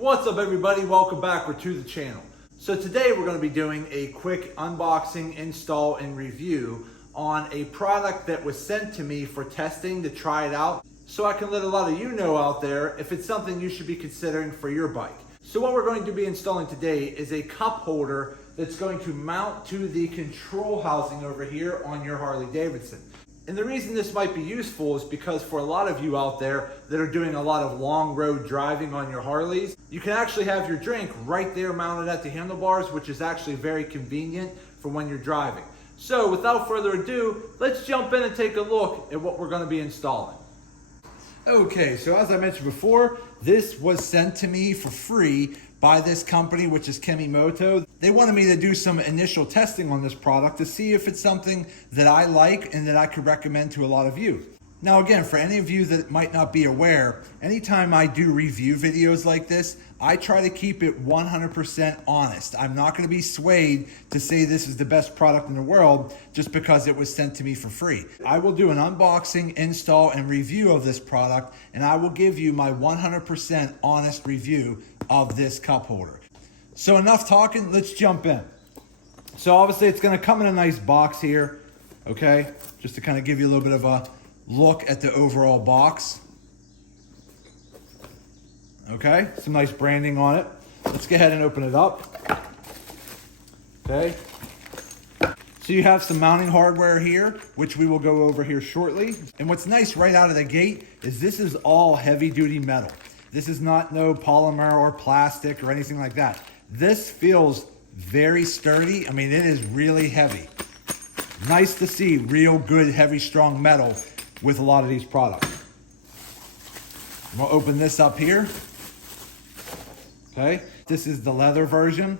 What's up everybody, welcome back to the channel. So today we're going to be doing a quick unboxing, install, and review on a product that was sent to me for testing to try it out so I can let a lot of you know out there if it's something you should be considering for your bike. So what we're going to be installing today is a cup holder that's going to mount to the control housing over here on your Harley Davidson. And the reason this might be useful is because for a lot of you out there that are doing a lot of long road driving on your Harleys, you can actually have your drink right there mounted at the handlebars, which is actually very convenient for when you're driving. So without further ado, let's jump in and take a look at what we're going to be installing. Okay, so as I mentioned before, this was sent to me for free by this company, which is Kemimoto. They wanted me to do some initial testing on this product to see if it's something that I like and that I could recommend to a lot of you. Now again, for any of you that might not be aware, anytime I do review videos like this, I try to keep it 100% honest. I'm not going to be swayed to say this is the best product in the world just because it was sent to me for free. I will do an unboxing, install, and review of this product, and I will give you my 100% honest review of this cup holder. So enough talking, let's jump in. So obviously it's going to come in a nice box here, okay? Just to kind of give you a little bit of a look at the overall box. Okay, some nice branding on it. Let's go ahead and open it up. Okay. So you have some mounting hardware here, which we will go over here shortly. And what's nice right out of the gate is this is all heavy duty metal. This is not no polymer or plastic or anything like that. This feels very sturdy. I mean, it is really heavy. Nice to see real good, heavy, strong metal with a lot of these products. We'll open this up here. Okay, this is the leather version.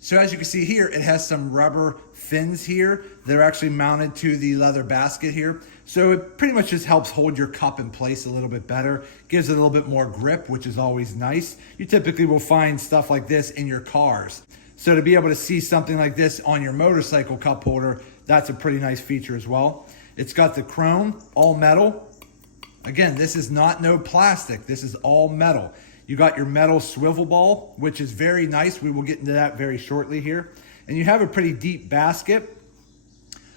So as you can see here, it has some rubber fins here. They're actually mounted to the leather basket here. So it pretty much just helps hold your cup in place a little bit better. Gives it a little bit more grip, which is always nice. You typically will find stuff like this in your cars. So to be able to see something like this on your motorcycle cup holder, that's a pretty nice feature as well. It's got the chrome, all metal. Again, this is not no plastic. This is all metal. You got your metal swivel ball, which is very nice. We will get into that very shortly here. And you have a pretty deep basket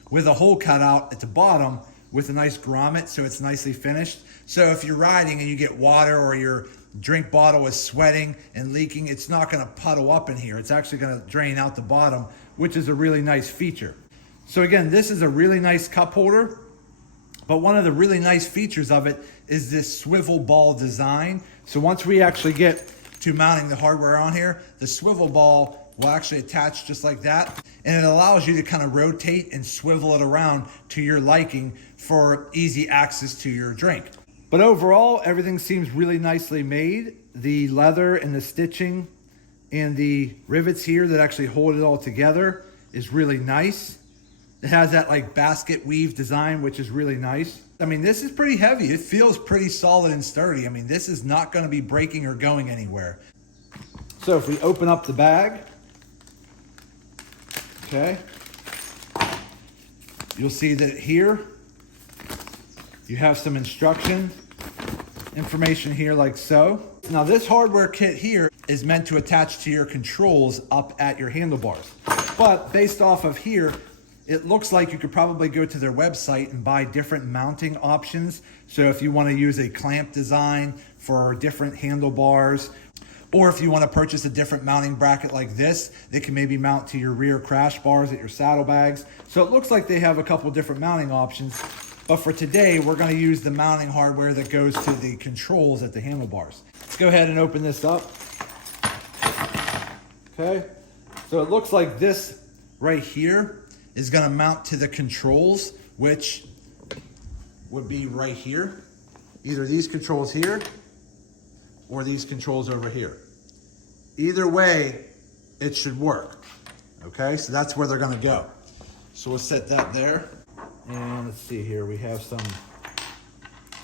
with a hole cut out at the bottom with a nice grommet, so it's nicely finished. So if you're riding and you get water or your drink bottle is sweating and leaking, it's not gonna puddle up in here. It's actually gonna drain out the bottom, which is a really nice feature. So again, this is a really nice cup holder, but one of the really nice features of it is this swivel ball design. So once we actually get to mounting the hardware on here, the swivel ball will actually attach just like that. And it allows you to kind of rotate and swivel it around to your liking for easy access to your drink. But overall, everything seems really nicely made. The leather and the stitching and the rivets here that actually hold it all together is really nice. It has that like basket weave design, which is really nice. I mean, this is pretty heavy. It feels pretty solid and sturdy. I mean, this is not going to be breaking or going anywhere. So if we open up the bag, okay, you'll see that here you have some information here like so. Now this hardware kit here is meant to attach to your controls up at your handlebars. But based off of here, it looks like you could probably go to their website and buy different mounting options. So if you want to use a clamp design for different handlebars, or if you want to purchase a different mounting bracket like this, they can maybe mount to your rear crash bars at your saddlebags. So it looks like they have a couple different mounting options. But for today, we're going to use the mounting hardware that goes to the controls at the handlebars. Let's go ahead and open this up. Okay, so it looks like this right here is going to mount to the controls, which would be right here. Either these controls here or these controls over here. Either way, it should work. Okay, so that's where they're going to go. So we'll set that there. And let's see here, we have some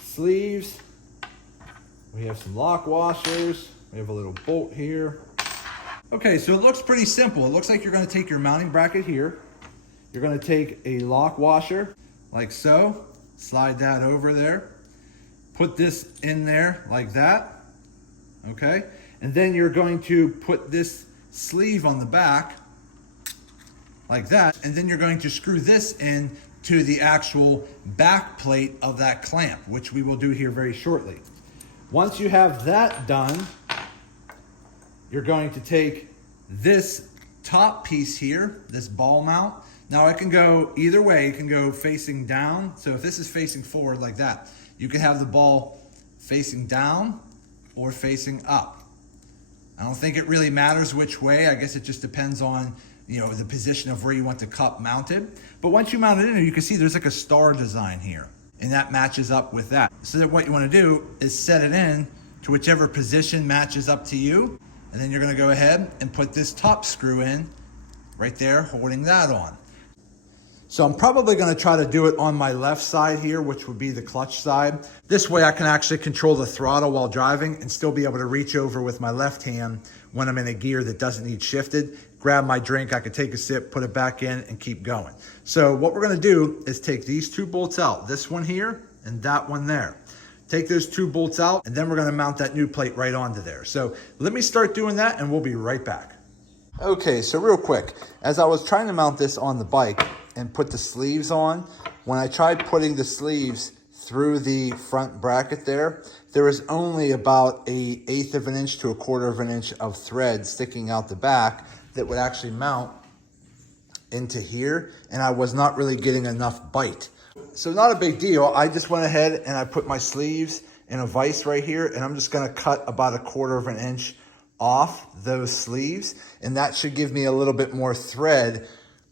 sleeves. We have some lock washers. We have a little bolt here. Okay, so it looks pretty simple. It looks like you're going to take your mounting bracket here. You're going to take a lock washer like so, slide that over there, put this in there like that, okay? And then you're going to put this sleeve on the back like that, and then you're going to screw this in to the actual back plate of that clamp, which we will do here very shortly. Once you have that done, you're going to take this top piece here, this ball mount. Now it can go either way. It can go facing down. So if this is facing forward like that, you can have the ball facing down or facing up. I don't think it really matters which way. I guess it just depends on, you know, the position of where you want the cup mounted. But once you mount it in there, you can see there's like a star design here, and that matches up with that. So that what you want to do is set it in to whichever position matches up to you. And then you're going to go ahead and put this top screw in right there, holding that on. So I'm probably going to try to do it on my left side here, which would be the clutch side. This way I can actually control the throttle while driving and still be able to reach over with my left hand when I'm in a gear that doesn't need shifted. Grab my drink, I could take a sip, put it back in, and keep going. So what we're going to do is take these two bolts out, this one here and that one there. Take those two bolts out, and then we're going to mount that new plate right onto there. So let me start doing that, and we'll be right back. Okay, so real quick, as I was trying to mount this on the bike and put the sleeves on, when I tried putting the sleeves through the front bracket there was only about 1/8 of an inch to 1/4 of an inch of thread sticking out the back that would actually mount into here, and I was not really getting enough bite. So not a big deal. I just went ahead and I put my sleeves in a vise right here, and I'm just going to cut about 1/4 of an inch off those sleeves, and that should give me a little bit more thread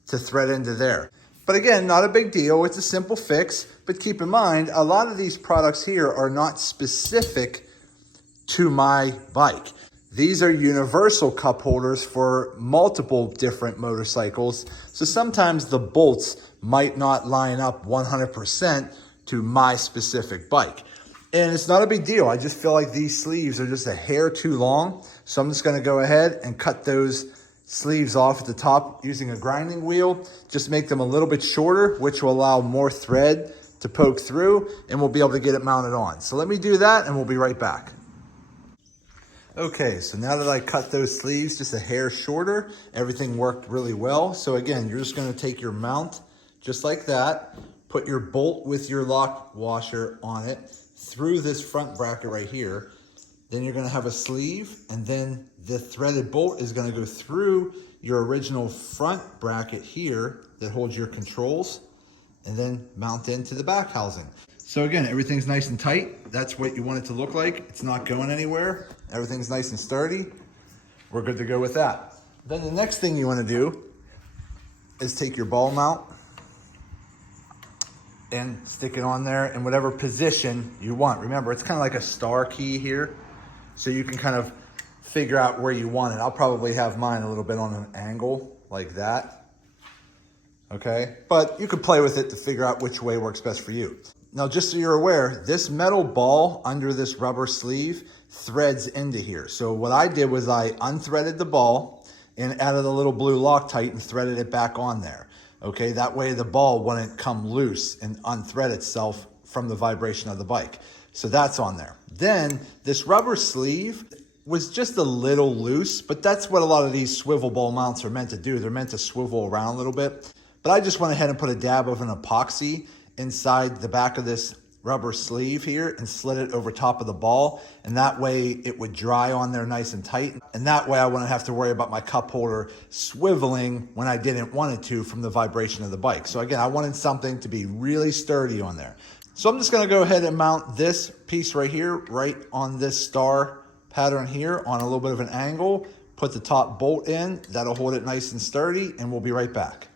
to thread into there. But again, not a big deal. It's a simple fix, but keep in mind, a lot of these products here are not specific to my bike. These are universal cup holders for multiple different motorcycles. So sometimes the bolts might not line up 100% to my specific bike. And it's not a big deal. I just feel like these sleeves are just a hair too long. So I'm just gonna go ahead and cut those sleeves off at the top using a grinding wheel. Just make them a little bit shorter, which will allow more thread to poke through, and we'll be able to get it mounted on. So let me do that and we'll be right back. Okay, so now that I cut those sleeves just a hair shorter, everything worked really well. So again, you're just gonna take your mount just like that, put your bolt with your lock washer on it through this front bracket right here. Then you're gonna have a sleeve, and then the threaded bolt is gonna go through your original front bracket here that holds your controls, and then mount into the back housing. So again, everything's nice and tight. That's what you want it to look like. It's not going anywhere. Everything's nice and sturdy. We're good to go with that. Then the next thing you wanna do is take your ball mount and stick it on there in whatever position you want. Remember, it's kind of like a star key here, so you can kind of figure out where you want it. I'll probably have mine a little bit on an angle like that, okay? But you could play with it to figure out which way works best for you. Now, just so you're aware, this metal ball under this rubber sleeve threads into here. So what I did was I unthreaded the ball and added a little blue Loctite and threaded it back on there. Okay, that way the ball wouldn't come loose and unthread itself from the vibration of the bike. So that's on there. Then this rubber sleeve was just a little loose, but that's what a lot of these swivel ball mounts are meant to do. They're meant to swivel around a little bit. But I just went ahead and put a dab of an epoxy inside the back of this rubber sleeve here and slid it over top of the ball, and that way it would dry on there nice and tight, and that way I wouldn't have to worry about my cup holder swiveling when I didn't want it to from the vibration of the bike. So again, I wanted something to be really sturdy on there. So I'm just going to go ahead and mount this piece right here, right on this star pattern here on a little bit of an angle, put the top bolt in, that'll hold it nice and sturdy, and we'll be right back.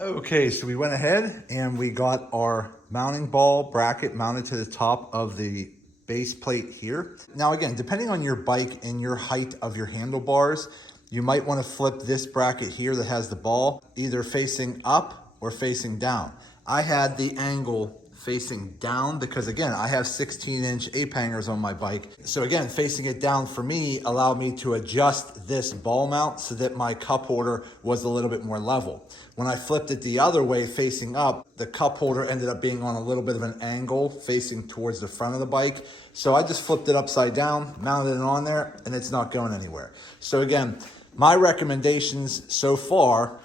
Okay, so we went ahead and we got our mounting ball bracket mounted to the top of the base plate here. Now again, depending on your bike and your height of your handlebars, you might want to flip this bracket here that has the ball either facing up or facing down. I had the angle facing down because again, I have 16-inch ape hangers on my bike. So again, facing it down for me allowed me to adjust this ball mount so that my cup holder was a little bit more level. When I flipped it the other way facing up, the cup holder ended up being on a little bit of an angle facing towards the front of the bike. So I just flipped it upside down, mounted it on there, and it's not going anywhere. So again, my recommendations so far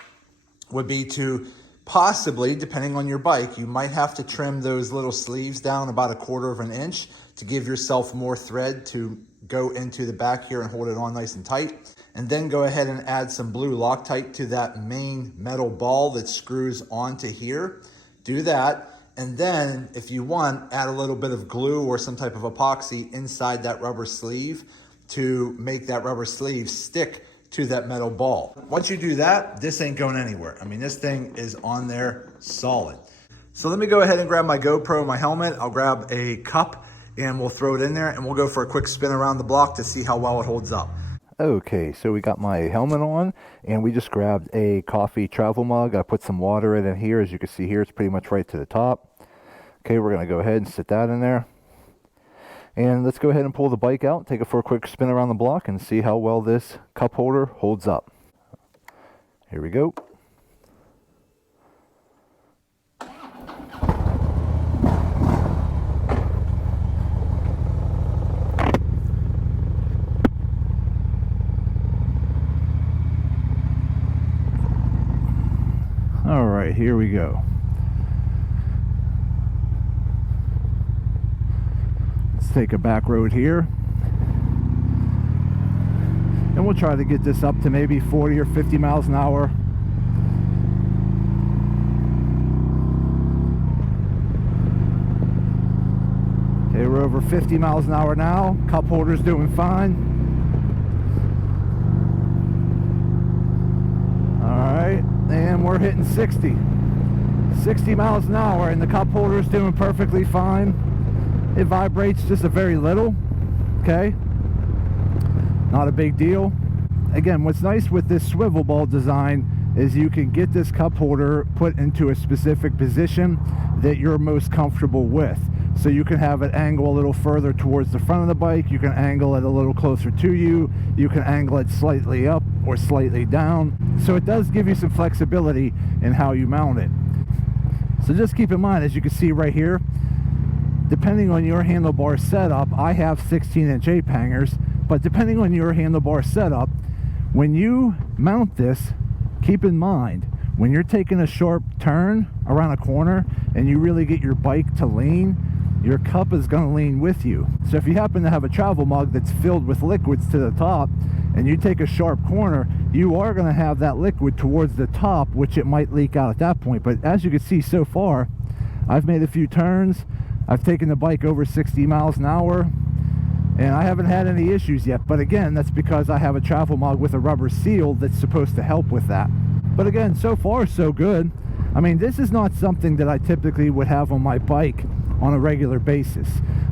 would be to possibly, depending on your bike, you might have to trim those little sleeves down about 1/4 of an inch to give yourself more thread to go into the back here and hold it on nice and tight. And then go ahead and add some blue Loctite to that main metal ball that screws onto here. Do that. And then if you want, add a little bit of glue or some type of epoxy inside that rubber sleeve to make that rubber sleeve stick to that metal ball. Once you do that, this ain't going anywhere. I mean, this thing is on there solid. So let me go ahead and grab my GoPro, my helmet. I'll grab a cup and we'll throw it in there and we'll go for a quick spin around the block to see how well it holds up. Okay, so we got my helmet on and we just grabbed a coffee travel mug. I put some water in here. As you can see here, it's pretty much right to the top. Okay, we're gonna go ahead and sit that in there. And let's go ahead and pull the bike out, take it for a quick spin around the block and see how well this cup holder holds up. Here we go. All right, here we go. Take a back road here and we'll try to get this up to maybe 40 or 50 miles an hour. Okay, we're over 50 miles an hour now. Cup holder's doing fine. All right, and we're hitting 60 miles an hour and the cup holder's doing perfectly fine. It vibrates just a very little, okay? Not a big deal. Again, what's nice with this swivel ball design is you can get this cup holder put into a specific position that you're most comfortable with. So you can have it angle a little further towards the front of the bike, you can angle it a little closer to you, you can angle it slightly up or slightly down. So it does give you some flexibility in how you mount it. So just keep in mind, as you can see right here, depending on your handlebar setup, I have 16-inch ape hangers, but depending on your handlebar setup, when you mount this, keep in mind, when you're taking a sharp turn around a corner and you really get your bike to lean, your cup is going to lean with you. So if you happen to have a travel mug that's filled with liquids to the top and you take a sharp corner, you are going to have that liquid towards the top, which it might leak out at that point. But as you can see so far, I've made a few turns. I've taken the bike over 60 miles an hour and I haven't had any issues yet. But again, that's because I have a travel mug with a rubber seal that's supposed to help with that. But again, so far so good. I mean, this is not something that I typically would have on my bike on a regular basis.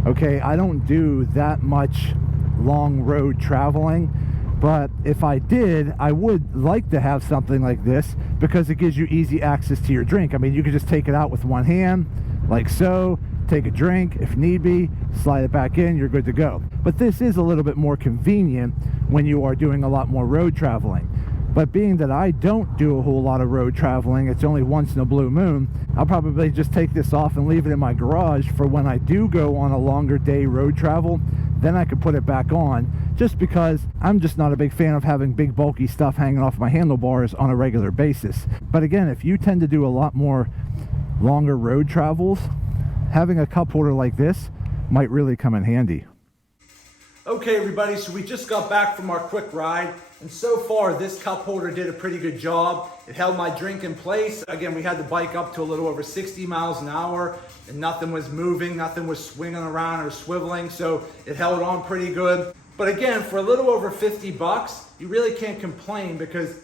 Okay, I don't do that much long road traveling, but if I did, I would like to have something like this because it gives you easy access to your drink. I mean, you can just take it out with one hand, like so, take a drink if need be, slide it back in, you're good to go. But this is a little bit more convenient when you are doing a lot more road traveling. But being that I don't do a whole lot of road traveling, it's only once in a blue moon, I'll probably just take this off and leave it in my garage for when I do go on a longer day road travel. Then I can put it back on, just because I'm just not a big fan of having big bulky stuff hanging off my handlebars on a regular basis. But again, if you tend to do a lot more longer road travels, having a cup holder like this might really come in handy. Okay everybody, so we just got back from our quick ride, and so far this cup holder did a pretty good job. It held my drink in place. Again, we had the bike up to a little over 60 miles an hour and nothing was moving, nothing was swinging around or swiveling, so it held on pretty good. But again, for a little over 50 bucks, you really can't complain because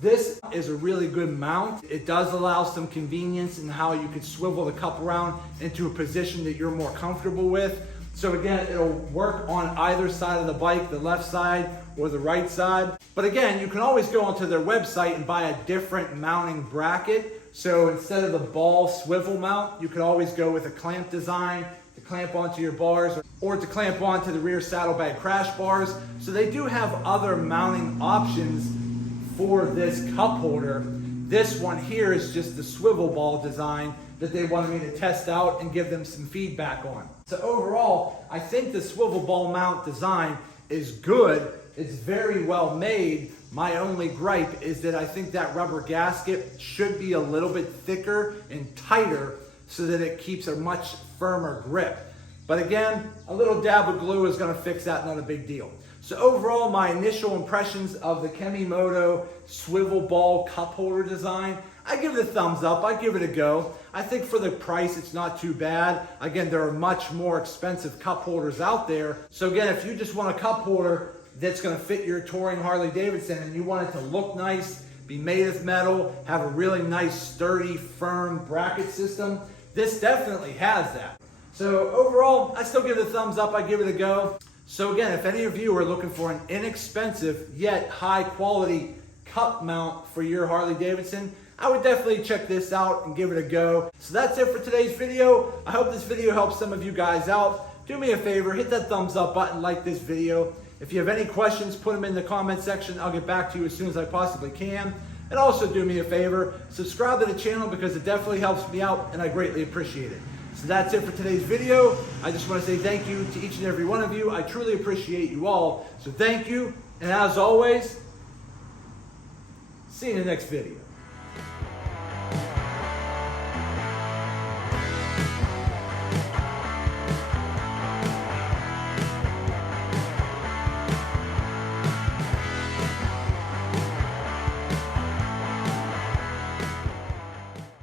this is a really good mount. It does allow some convenience in how you could swivel the cup around into a position that you're more comfortable with. So again, it'll work on either side of the bike, the left side or the right side. But again, you can always go onto their website and buy a different mounting bracket. So instead of the ball swivel mount, you could always go with a clamp design to clamp onto your bars or to clamp onto the rear saddlebag crash bars. So they do have other mounting options for this cup holder. This one here is just the swivel ball design that they wanted me to test out and give them some feedback on. So overall, I think the swivel ball mount design is good. It's very well made. My only gripe is that I think that rubber gasket should be a little bit thicker and tighter so that it keeps a much firmer grip. But again, a little dab of glue is gonna fix that, not a big deal. So overall, my initial impressions of the Kemimoto swivel ball cup holder design, I give it a thumbs up, I give it a go. I think for the price, it's not too bad. Again, there are much more expensive cup holders out there. So again, if you just want a cup holder that's gonna fit your touring Harley Davidson and you want it to look nice, be made of metal, have a really nice, sturdy, firm bracket system, this definitely has that. So overall, I still give it a thumbs up, I give it a go. So again, if any of you are looking for an inexpensive yet high quality cup mount for your Harley Davidson, I would definitely check this out and give it a go. So that's it for today's video. I hope this video helps some of you guys out. Do me a favor, hit that thumbs up button, like this video. If you have any questions, put them in the comment section. I'll get back to you as soon as I possibly can. And also do me a favor, subscribe to the channel because it definitely helps me out and I greatly appreciate it. So that's it for today's video. I just want to say thank you to each and every one of you. I truly appreciate you all. So thank you. And as always, see you in the next video.